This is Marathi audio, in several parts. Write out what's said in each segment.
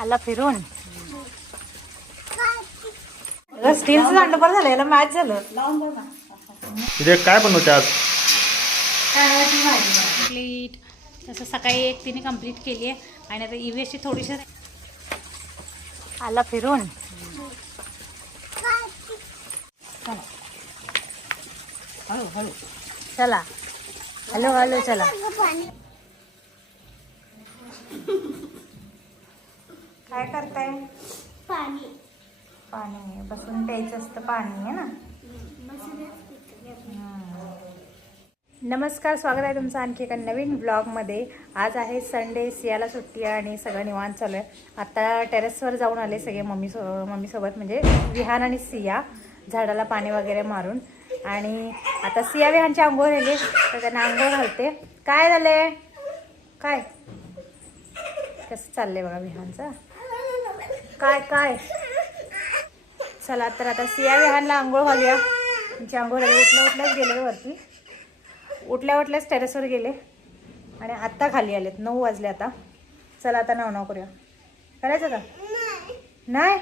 आला फिरून. स्टीलचं दांड बरं झालं याला मॅच झालं. तिथे काय बनवते आज? कंप्लीट तसं सकाळी एक तिने कंप्लीट केली आहे आणि आता ई ची थोडीशी आला फिरून. चला. हळू हळू. चला. हॅलो हॅलो चला. काय करताय? पाणी. पाणी बसून प्यायचं असतं पाणी आहे ना? नमस्कार स्वागत आहे तुमचं आणखी एका नवीन ब्लॉगमध्ये. आज आहे संडे सियाला सुट्टी आहे आणि सगळं निवांत चालू आहे. आता टेरेसवर जाऊन आले सगळे मम्मी सो मम्मीसोबत म्हणजे विहान आणि सिया झाडाला पाणी वगैरे मारून. आणि आता सिया विहानची आंघोळ राहिली तर त्यांना आंघोळ घालते. काय झाले काय? कसं चाललंय बघा विहानचं? काय काय? चला तर आता सिया विहानला आंघोळ घालूया. त्यांची आंघोळ झाली उठल्या उठल्याच गेले वरती. उठल्या उठल्याच टेरेसवर गेले. आणि आत्ता खाली आलेत. नऊ वाजले आता. चला आता नाव नाव करूया. करायचं का? नाही?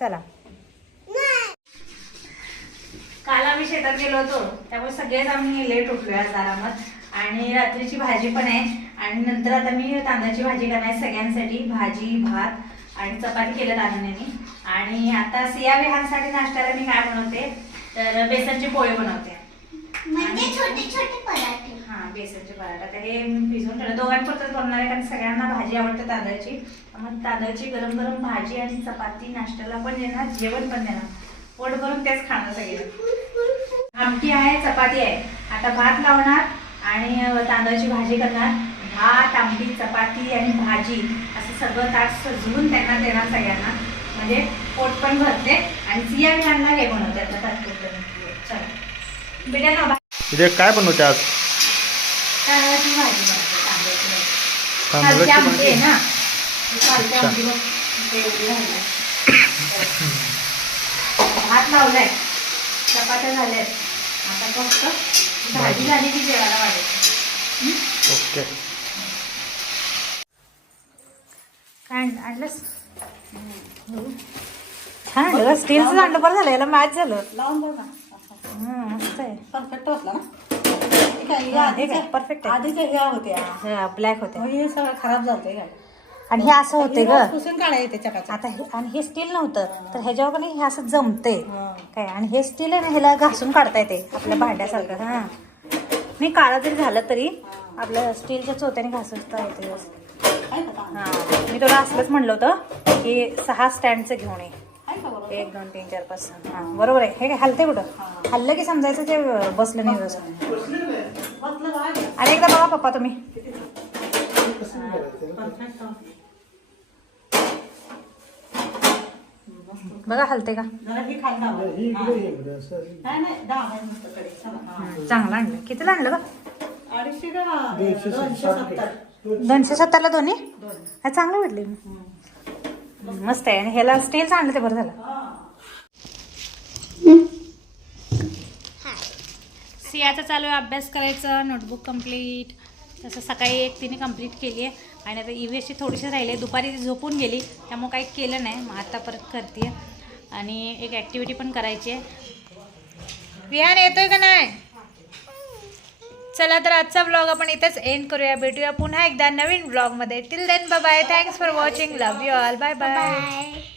चला. काल आम्ही शेतात गेलो होतो. त्यामुळे सगळेच आम्ही लेट उठलोय आज आरामात आणि रात्रीची भाजी पण आहे. आणि नंतर आता मी तांदळाची भाजी करणार आहे सगळ्यांसाठी. भाजी भात आणि चपाती केलं तांदळाने आणि आता सिया विहानसाठी नाश्त्याला मी काय बनवते? तर बेसनची पोळी बनवते. म्हणजे छोटे छोटे पराठे. हा बेसनचे पराठा. तर हे भिजवून ठेवलं. दोघांपुरतच बनवणार आहे कारण सगळ्यांना भाजी आवडते तांदळाची. मग तांदळाची गरम गरम भाजी आणि चपाती नाश्त्याला पण देणार जेवण पण देणार. पोट भरून तेच खाणार सगळे. आमटी आहे चपाती आहे. आता भात लावणार आणि तांदळाची भाजी करणार. भात आमटी चपाती आणि भाजी असं सगळं ताट सजवून त्यांना देणार सगळ्यांना. म्हणजे पोट पण भरते आणि सिया विहानला हे बनवते आता तात्पुरतं. चला. बेटा ना तिथे काय बनवते आज? तांदळाची भाजी बनवते तांदळाची आमटी आहे ना. आमटी भात लावलाय. चपात्या झाल्यात. आता फक्त भाजी झाली की जेवायला वाढायची ओके काय आणलंस छान आणलं स्टीलचं आणलं बरं झालं याला मॅच झालं. लावून बघ. ना हं, मस्त आहे. परफेक्ट ना? हे काय, perfect आहे. आधीच्या ह्या होत्या. ब्लॅक होते मग हे सगळं खराब झालंय काय? आणि हे असं होते ग. पुसून काढायचे त्याच्या आता हे आणि हे स्टील नव्हतं तर ह्याच्यावर पण हे असं जमते. काय आणि हे स्टील आहे ना ह्याला घासून काढता येते आपल्या भांड्यासारखं. हा. नाही काळा जरी झालं तरी आपल्या स्टीलच्या चोत्याने घासता येते? हा. मी तुला असलंच म्हणलं होतं की सहा स्टँडचं घेऊन ये. एक दोन तीन चार पाच सहा. हा. बरोबर आहे. हे काय हलते कुठं? हल्लं की समजायचं ते बसलं नाही बसलं आणि एकदा बघा पप्पा तुम्ही. बघा हलते का? ही. हा. हा. चांगलं आणलं. कितीला आणलं का अडीचशे का? दोनशे सत्तर दोनशे सत्तरला दोन्ही? हा चांगलं भेटले. मस्त आहे. आणि ह्याला स्टीलचं आणलं ते बरं झालं. सियाचा चालू आहे अभ्यास करायचा नोटबुक कंप्लीट तसं सकाळी एक तिने कंप्लीट केली आहे. आणि आता ई ची थोडीशी राहिली आहे. दुपारी ती झोपून गेली. त्यामुळे काही केलं नाही. मग आता परत करते. आणि एक ॲक्टिव्हिटी पण करायची आहे. विहान येतोय का नाही? चला तर आजचा ब्लॉग आपण इथेच एंड करूया. भेटूया पुन्हा एकदा नवीन ब्लॉगमध्ये till then bye thanks for watching love you all bye bye